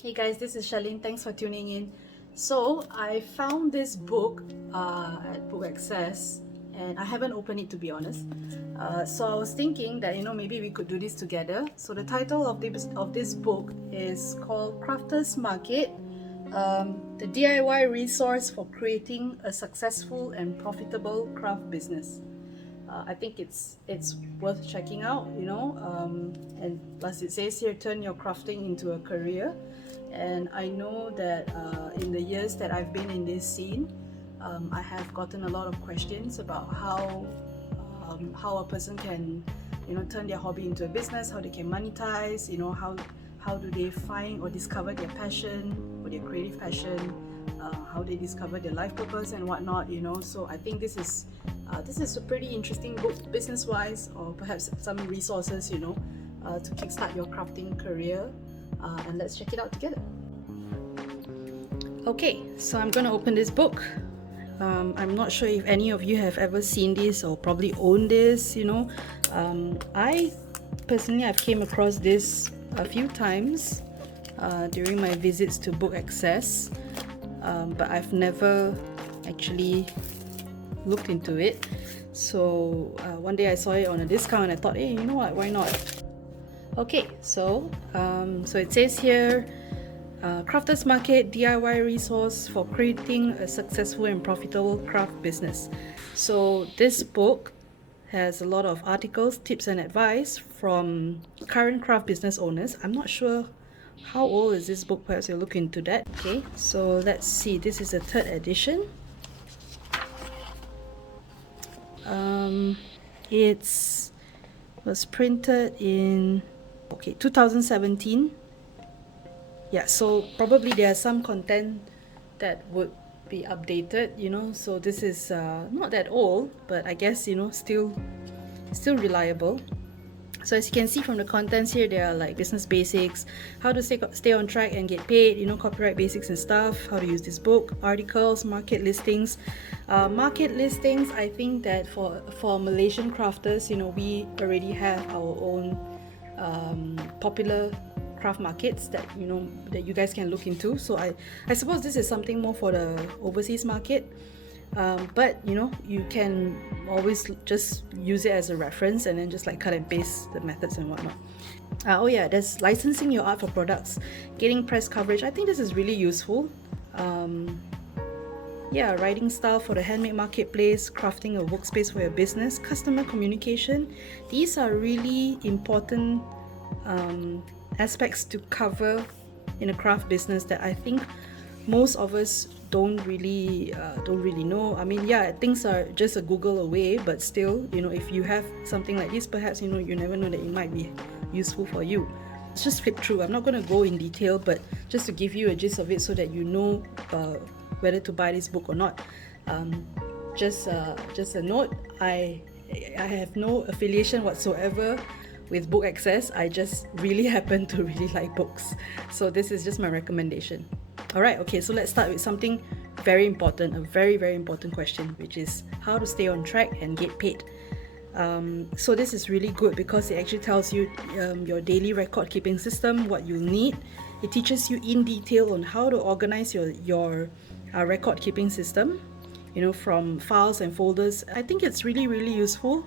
Hey guys, this is Charlene. Thanks for tuning in. So I found this book at Book Access, and I haven't opened it to be honest. So I was thinking that maybe we could do this together. So the title of this book is called Crafters Market, the DIY resource for creating a successful and profitable craft business. I think it's worth checking out, and as it says here, turn your crafting into a career. And I know that in the years that I've been in this scene, I have gotten a lot of questions about how a person can turn their hobby into a business, how they can monetize, how do they find or discover their passion or their creative passion, how they discover their life purpose and whatnot. So I think this is a pretty interesting book business wise, or perhaps some resources to kickstart your crafting career. And let's check it out together. Okay, so I'm gonna open this book. I'm not sure if any of you have ever seen this or probably own this. I personally have came across this a few times during my visits to Book Access, but I've never actually looked into it. So one day I saw it on a discount and I thought, hey, you know what, why not? Okay, so it says here, Crafters Market DIY resource for creating a successful and profitable craft business. So this book has a lot of articles, tips and advice from current craft business owners. I'm not sure how old is this book, perhaps you'll look into that. Okay, so let's see, this is a third edition. It was printed in 2017. Yeah, so probably there are some content that would be updated, so this is not that old, but I guess still reliable. So as you can see from the contents here, there are like business basics, how to stay on track and get paid, copyright basics and stuff, how to use this book, articles, market listings. I think that for Malaysian crafters, we already have our own popular craft markets that that you guys can look into. So I suppose this is something more for the overseas market, but you can always just use it as a reference and then just like cut and paste the methods and whatnot. Oh yeah, there's licensing your art for products, getting press coverage. I think this is really useful. Yeah, writing style for the handmade marketplace, crafting a workspace for your business, customer communication. These are really important aspects to cover in a craft business that I think most of us don't really know. I mean, yeah, things are just a Google away, but still, if you have something like this, perhaps you never know that it might be useful for you. Let's just flip through. I'm not going to go in detail, but just to give you a gist of it so that you know whether to buy this book or not. Just a note, I have no affiliation whatsoever with Book Access. I just really happen to really like books, so this is just my recommendation. Alright, okay, so let's start with something very important, a very, very important question, which is how to stay on track and get paid. So this is really good because it actually tells you your daily record keeping system, what you'll need. It teaches you in detail on how to organize your record keeping system, from files and folders. I think it's really, really useful.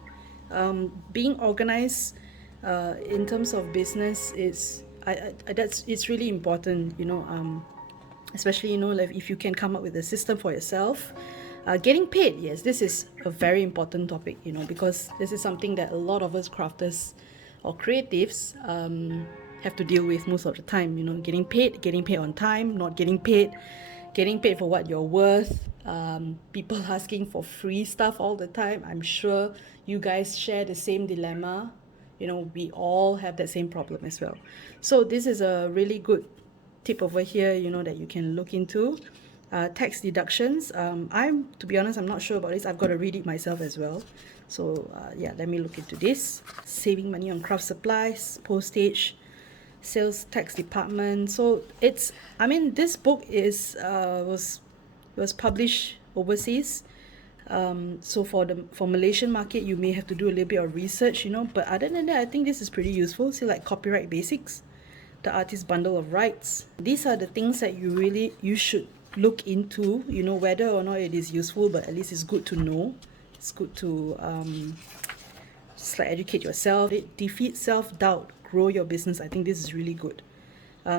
Being organized in terms of business is it's really important, especially like if you can come up with a system for yourself. Getting paid, yes, this is a very important topic, because this is something that a lot of us crafters or creatives have to deal with most of the time. Getting paid on time, not getting paid for what you're worth, people asking for free stuff all the time. I'm sure you guys share the same dilemma. We all have that same problem as well. So this is a really good tip over here, that you can look into. Tax deductions. To be honest, I'm not sure about this. I've got to read it myself as well. So yeah, let me look into this. Saving money on craft supplies, postage, sales tax department. So this book was published overseas. So for Malaysian market, you may have to do a little bit of research, but other than that, I think this is pretty useful. See, like copyright basics, the artist bundle of rights. These are the things that you should look into, you know, whether or not it is useful, but at least it's good to know. It's good to just like educate yourself. It defeats self-doubt, grow your business. I think this is really good.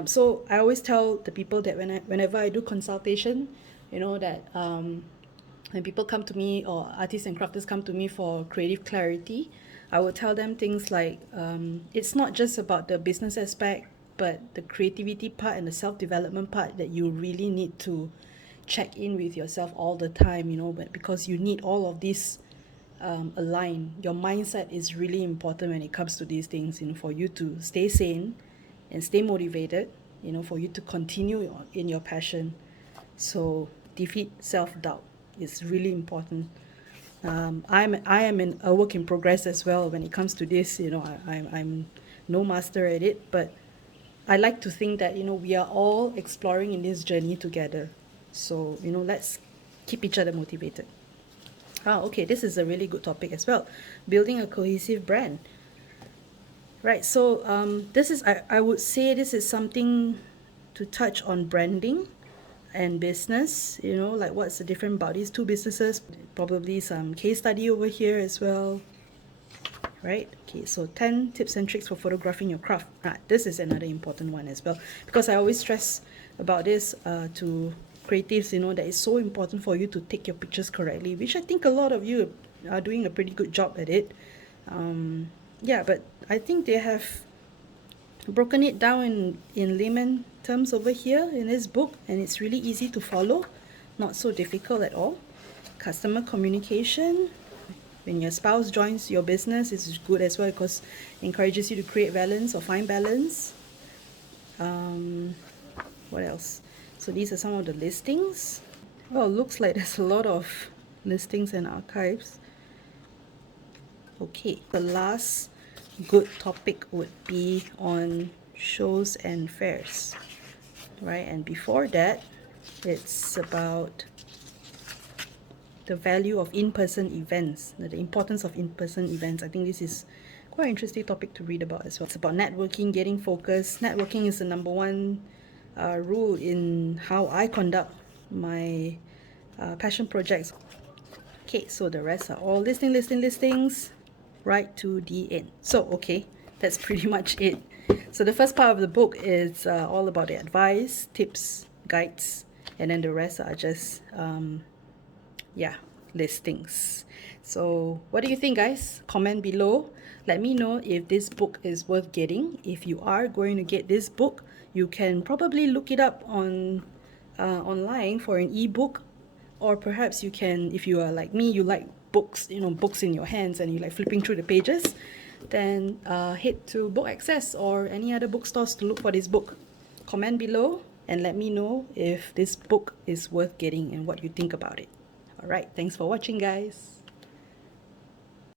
So I always tell the people that whenever I do consultation, you know, that when people come to me or artists and crafters come to me for creative clarity, I will tell them things like it's not just about the business aspect, but the creativity part and the self-development part that you really need to check in with yourself all the time, you know, but because you need all of this align. Your mindset is really important when it comes to these things, you know, for you to stay sane and stay motivated, you know, for you to continue in your passion. So defeat self-doubt is really important. I am in a work in progress as well when it comes to this, you know. I'm no master at it, but I like to think that, you know, we are all exploring in this journey together. So, you know, let's keep each other motivated. Okay, this is a really good topic as well. Building a cohesive brand. Right, so this is, I would say this is something to touch on branding and business, you know, like what's the difference about these two businesses. Probably some case study over here as well. Right, okay, so 10 tips and tricks for photographing your craft. This is another important one as well, because I always stress about this to creatives, you know, that it's so important for you to take your pictures correctly, which I think a lot of you are doing a pretty good job at it. Yeah, but I think they have broken it down in layman terms over here in this book, and it's really easy to follow, not so difficult at all. Customer communication. When your spouse joins your business, it's good as well because it encourages you to create balance or find balance. What else? So these are some of the listings. Well, looks like there's a lot of listings and archives. Okay, the last good topic would be on shows and fairs, right? And before that, it's about the value of in-person events, the importance of in-person events. I think this is quite an interesting topic to read about as well. It's about networking, getting focused. Networking is the number one rule in how I conduct my passion projects. Okay, so the rest are all listings, right to the end. So, okay, that's pretty much it. So the first part of the book is all about the advice, tips, guides, and then the rest are just listings. So what do you think, guys? Comment below. Let me know if this book is worth getting. If you are going to get this book, you can probably look it up on online for an ebook, or perhaps you can, if you are like me, you like books, you know, books in your hands and you like flipping through the pages, then head to Book Access or any other bookstores to look for this book. Comment below and let me know if this book is worth getting and what you think about it. Alright, thanks for watching, guys.